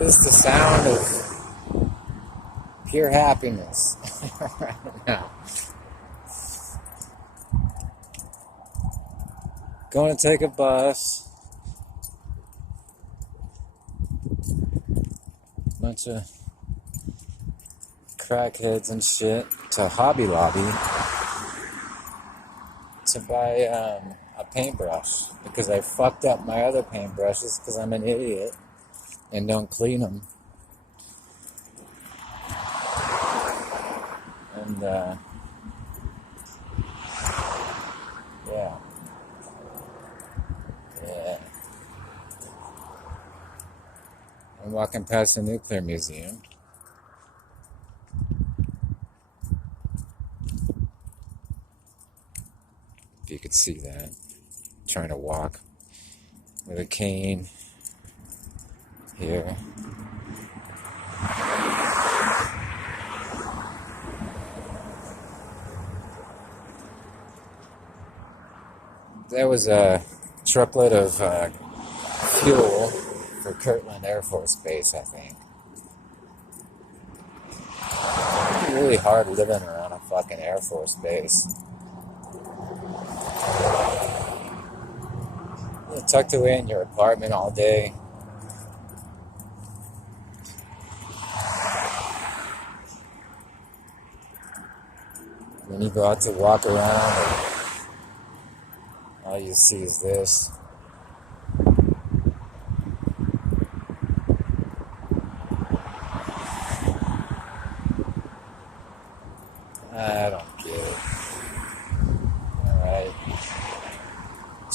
This is the sound of pure happiness right now. Going to take a bus. Bunch of crackheads and shit to Hobby Lobby to buy a paintbrush because I fucked up my other paintbrushes because I'm an idiot and don't clean them. And yeah. I'm walking past the nuclear museum. If you could see that. Trying to walk with a cane here. There was a truckload of fuel for Kirtland Air Force Base, I think. It's really hard living around a fucking Air Force Base. You're tucked away in your apartment all day. Then you go out to walk around and all you see is this. I don't get it. Alright.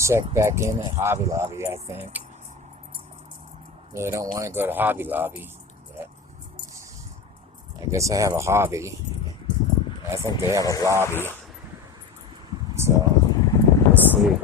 Check back in at Hobby Lobby, I think. Really don't want to go to Hobby Lobby, but I guess I have a hobby. I think they have a lobby. So, let's see.